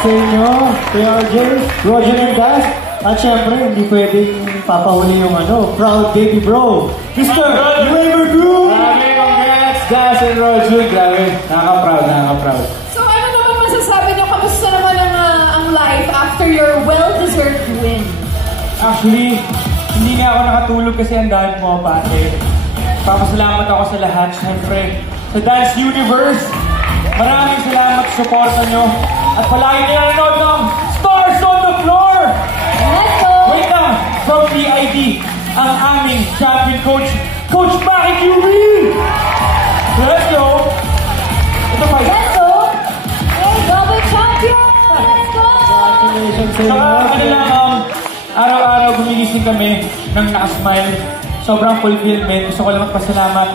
sa inyo, Kuya RJ, Roger and Gas. At syempre, hindi pwedeng papahuli yung proud baby bro, Mr. Raver Group! Grabe, congrats, Gas and Roger. Grabe, nakaka-proud. So ano naman masasabi niyo? Kamusta naman ang life after your well-deserved win? Actually, hindi nga ako nakatulog kasi ang dahil mo, pate. Papasalamat ako sa lahat, syempre. Sa Dance Universe, maraming salamat sa suporta nyo. At palagi nyo nanonood ng Stars on the Floor! Let's go! Wait lang, from PID, ang aming champion coach, Coach Maki QB! Let's go! Ito pa. Let's go! Hey, double champion! Let's go! Congratulations sa Saka araw-araw gumigising kami ng nakasmile. Sobrang fulfillment. Gusto ko lang magpasalamat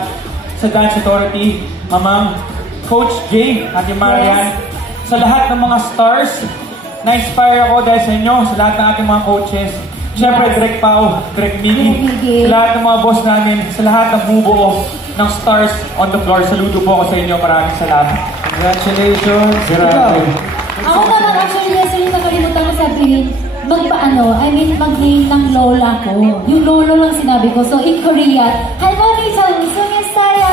sa Dance Authority, Mamang, Coach Jay, Ate Marian, sa lahat ng mga stars. Na-inspire ako dahil sa inyo, sa lahat ng ating mga coaches. Siyempre, Direk Pao, Direk Miggy, sa lahat ng mga boss namin, sa lahat ng bumubuo ng Stars on the Floor. Saludo po ako sa inyo. Maraming salamat. Congratulations! Grabe. Ako naman, actually, yesterday nakalimutan ko sabihin, mag-name ng lola ko. Yung lolo lang sinabi ko. So, in Korea, 할머니 잘생겼어요.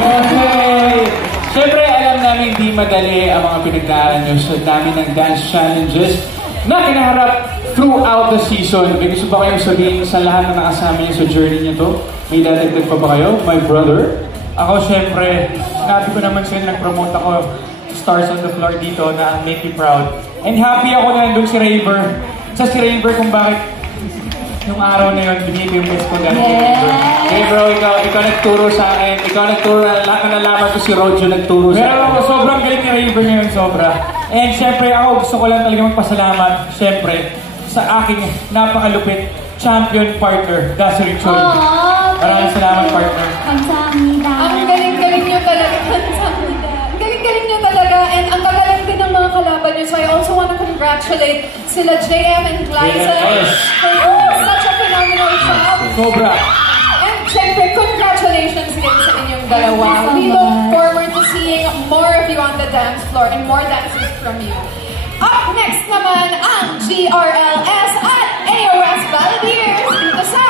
Okay. Siyempre, alam namin di madali ang mga pinagdaanan nyo sa dami ng dance challenges na kinaharap throughout the season. May gusto ba kayong sabihin sa lahat na nakasama nyo sa journey nyo to? May dadagdag pa ba kayo? My brother? Ako, siyempre, sinabi ko naman sa'yo na nag-promote ako Stars on the Floor dito na make me proud. And happy ako na nandun si Raver. Sa si Raver kung bakit yung araw na yun, binigay yung best ko dahil kay Raver. Hey bro, ikaw nagturo sa akin. Ikaw nagturo, lahat na nalaman ko si Rojo nagturo sa akin. Pero sobrang galing ni Raver ngayon, sobra. And syempre ako gusto ko lang talaga magpasalamat, syempre, sa aking napakalupit champion partner, Dasuri Choi. Maraming salamat, partner. 감사합니다. Ang galing-galing niyo talaga. Ang galing-galing niyo talaga. And ang gagaling din ng mga kalaban niyo. So I also want to congratulate sila JM and Glyza for such a phenomenal job. Sobra. And syempre, congratulations din sa inyong dalawa. We look forward to seeing more of you on the dance floor and more dances from you. Up next naman ang GRLS at AOS Balladeers dito sa